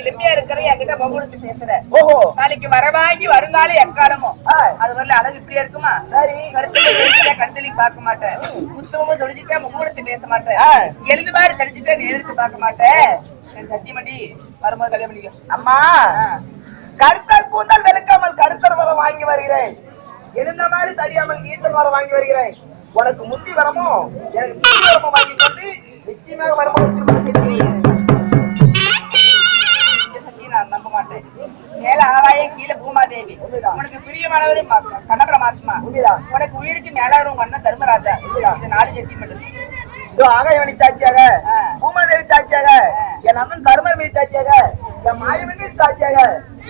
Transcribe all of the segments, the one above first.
எளிமையா இருக்கிற என்கிட்ட முகூர்த்து பேசுற. ஓஹோ, நாளைக்கு வரவாங்கி வருங்கால எக்காலமோ அது வரல அழகு இப்படியா இருக்குமா? சரி, கருத்து கண்தளி பார்க்க மாட்டேன், புத்தகமும் தொழிச்சிட்டா முகூர்த்து பேச மாட்டேன், எழுது மாதிரி தடிச்சுட்டா நீ எழுத்து பார்க்க மாட்டேன். சத்தியமடி வரும்போது கல்யாணம் பண்ணிக்க. அம்மா, கருத்தால் பூந்தால் விளக்காமல் கருத்தர் வரம் வாங்கி வருகிறேன், எழுந்த மாதிரி சரியாமல் ஈசன் வரம் வாங்கி வருகிறேன். உனக்கு முத்தி வரமோ எனக்கு முத்தி வரமோ வாங்கி கொண்டு நிச்சயமாக வரும்போது நான் நம்ப மாட்டேன். மேல ஆவாயே கீழே பூமாதேவி, உனக்கு பிரியமானவரு கண்ணபுர மாத்மா, உனக்கு உயிருக்கு மேலவரும் அண்ணன் தர்மராஜா. இது நாலு ஜெட்டி மட்டும் ஆகாயவனி சாட்சியாக, பூமாதேவி சாட்சியாக, என் அண்ணன் தர்மர் மீது சாட்சியாக, என் மாயவன் மீது சாட்சியாக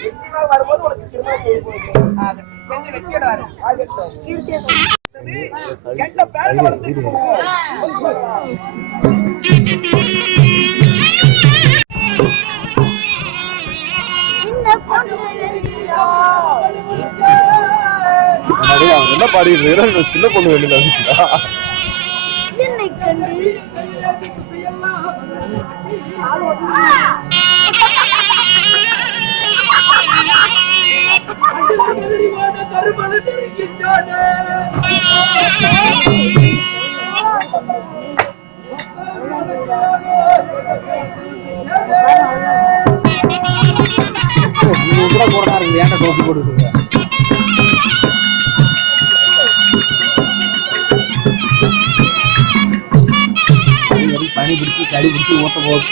நிச்சயமாக வரும்போது உனக்கு திருமணம் செய்ய போகிறேன். செஞ்சு வெற்றியோட வரும். கெட்ட பேர வளர்த்து என்ன பாடிட்டு சின்ன பொண்ணு வெளியில ஏன்டா டோப்பி போட்டு பனி பிடிச்சி சளி பிடிச்சி ஓட்ட போகுது.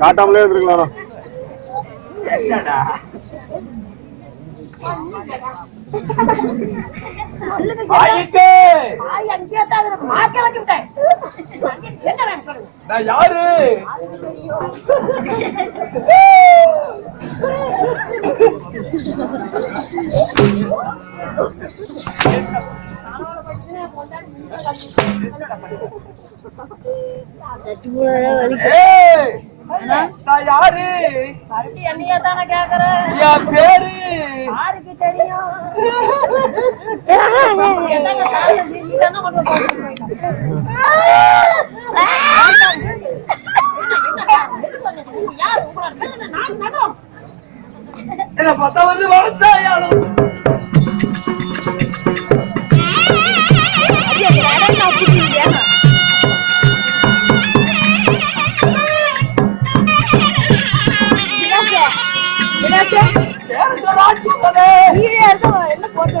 காட்டாமலே இருக்கலாம். யாரு யாரு என்னையா தானே கேக்குறேன். என் பேரு யாருக்கு தெரியும்? என்ன 10வது வருஷம் என்ன போட்டு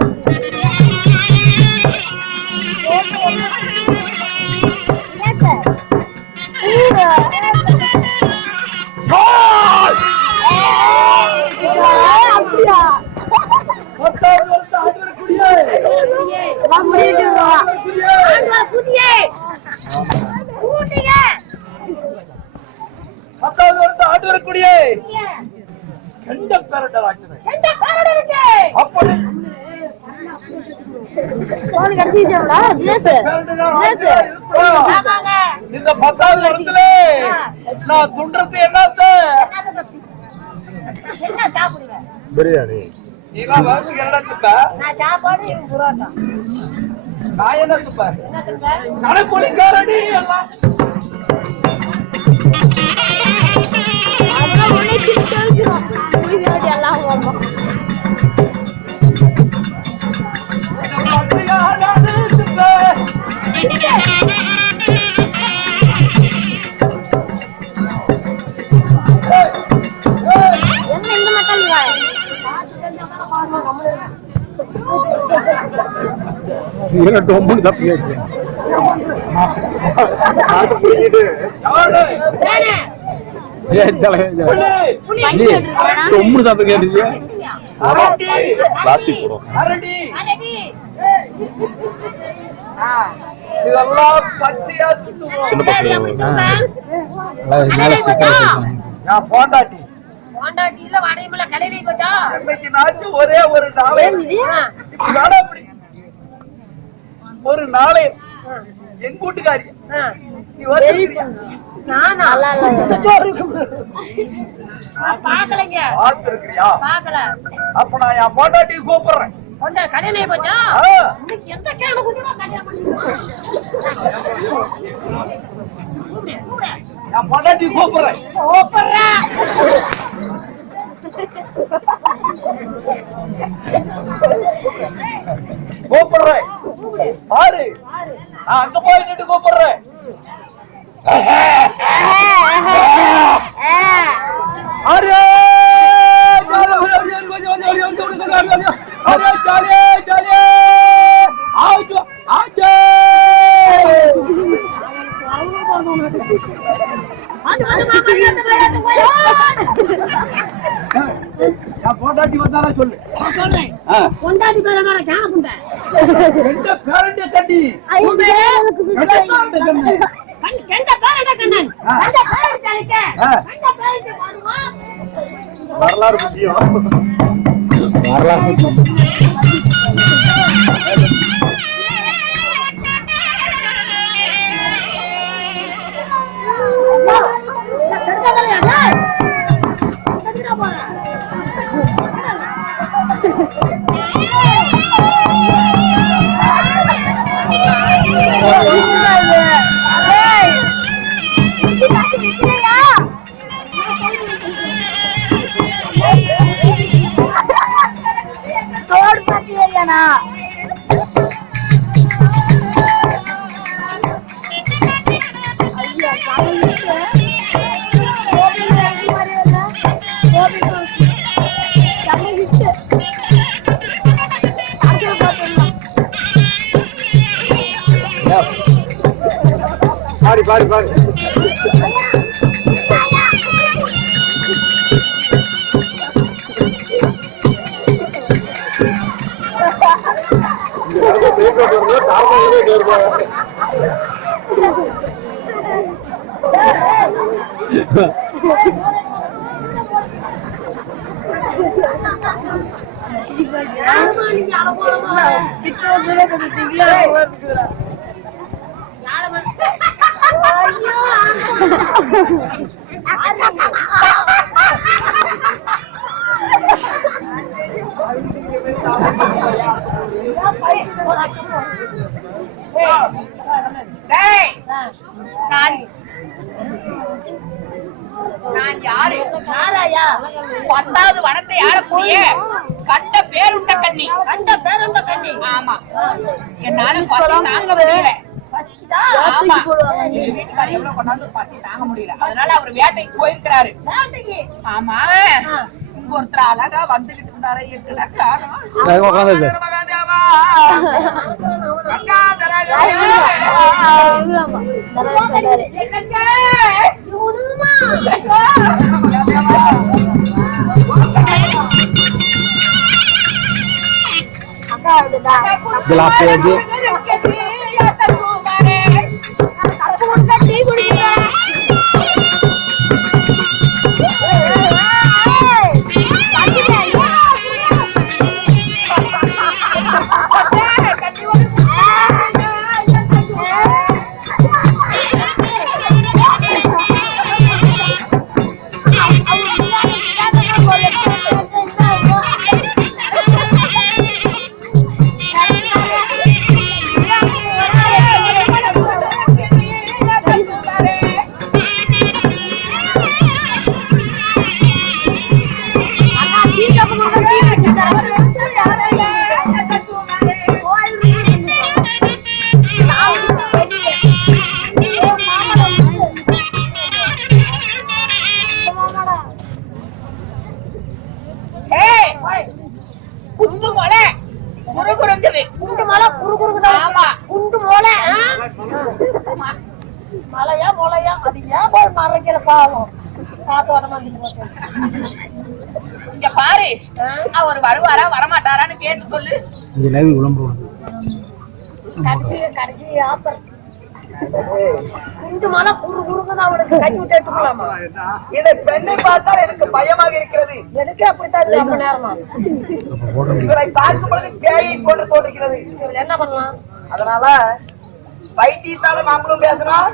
ஆட்டுவரக்கூடிய கண்ட பேரண்டர் அப்படி இந்த 10வது வருடத்துல நான் துண்டறது என்னத்த பிரியாணி நீலாம் வந்து என்னடா துப்பா? நான் சாப்பாடு புரோட்டா. நான் என்ன துப்பா? கணக்குளிக்காரடி எல்லாம் அதெல்லாம் உனக்கு தெரிஞ்சிடும். புளிக்காரடி எல்லாம் ஓமா என்ன இந்த மக்கள் ரொம்ப தப்பு கேட்டு ரொம்ப தப்பு கேட்டுச்சு. பிளாஸ்டிக் போடும். சின்ன பசங்க ஒரே ஒரு நாளை ஒரு நாளை எங்க வீட்டுக்காரி அப்ப நான் என் பொண்டாட்டி கூப்பிடுறேன். கல்யாணம் போச்சா? எந்த என் பொண்டாட்டி கூப்பிடுறேன். கூப்பிடுறேன் பாரு, அங்க போயிட்டு கூப்பிடுறேன். பொண்டாட்டி வந்தாரா சொல்லு. பொண்டாட்டி கட்டி வரலாறு முக்கியம். பாரு பாரு நான் யாரு? 10வது வனத்தை ஆளக்கூடிய கண்ட பேருண்ட கண்ணி. கண்ட பேருண்ட கண்ணி. ஆமா, என்னால பசி தாங்க முடியல. ஆமா, வீட்டுக்காரர் எவ்வளவு கொண்டாந்து பசி தாங்க முடியல. அதனால அவர் வேட்டைக்கு போயிருக்கிறாரு. ஆமா, ஒருத்தர் அழகா வந்துகிட்டு இருந்தாரு. குத்து மொளை குறுகுறுங்குது. குறுக்குதான் ஆமா. குண்டு மோளை மலையா மொளையா அது ஏன் போய் மறைக்கிற பாவம் காத்தோட்டமா இங்க பாரு அவர் வருவாரா வரமாட்டாரான்னு கேட்டு சொல்லு. இந்த லைவ் விளம்பரம் கடைசி ஆப்பர் குண்டு மலை குறு குறுக்குதான் அவனுக்கு கை விட்டு எடுத்துக்கலாமா? இதை பெண்ணை பார்த்தால் எனக்கு பயமாக இருக்கிறது. எனக்கு அப்படித்தான் ரொம்ப நேரமா இவரை பார்க்கும் பொழுது பேயை போன்று தோன்றுகிறது. இவள் என்ன பண்ணலாம்? அதனால வைத்தியத்தால நாமளும் பேசலாம்.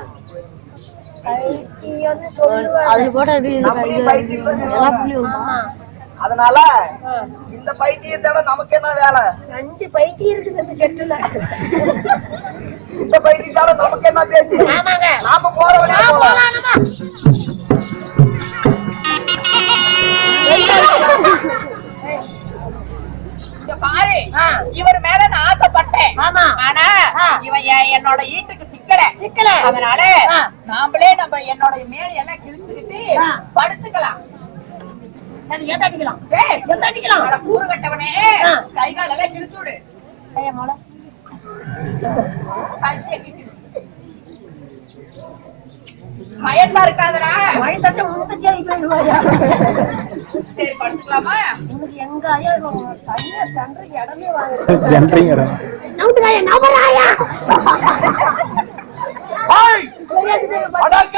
அதனால இந்த பைத்தியத்தோட நமக்கு என்ன வேலை? 2 பைத்தியம் இருக்குது இந்த செட்டுல. இந்த பைத்தியத்தோட நமக்கு என்ன பேச்சு? நாம போற வழியா போலாம். பாரு இவர் மேல நான் ஆசைப்பட்டேன். ஆனா இவன் என்னோட ஈட்டுக்கு சிக்கல. அதனால நாமளே என்னோட மேல் எல்லாம் கிழிச்சுக்கிட்டு படுத்துக்கலாம். கூறு கட்டவனே கை கால் எல்லாம் கிழிச்சு விடு. மயத்தா இருக்காதரா? மயத்தட்ட முட்டச்சாய் போயிடுவாயா? சரி படுத்துக்கலாமா? உங்களுக்கு எங்க ஐயா தனியா தண்டை இடமே வாங்க ஜென்ட்ரிங்கடா நவுதுராயா நவராயா ஹாய் அடக்க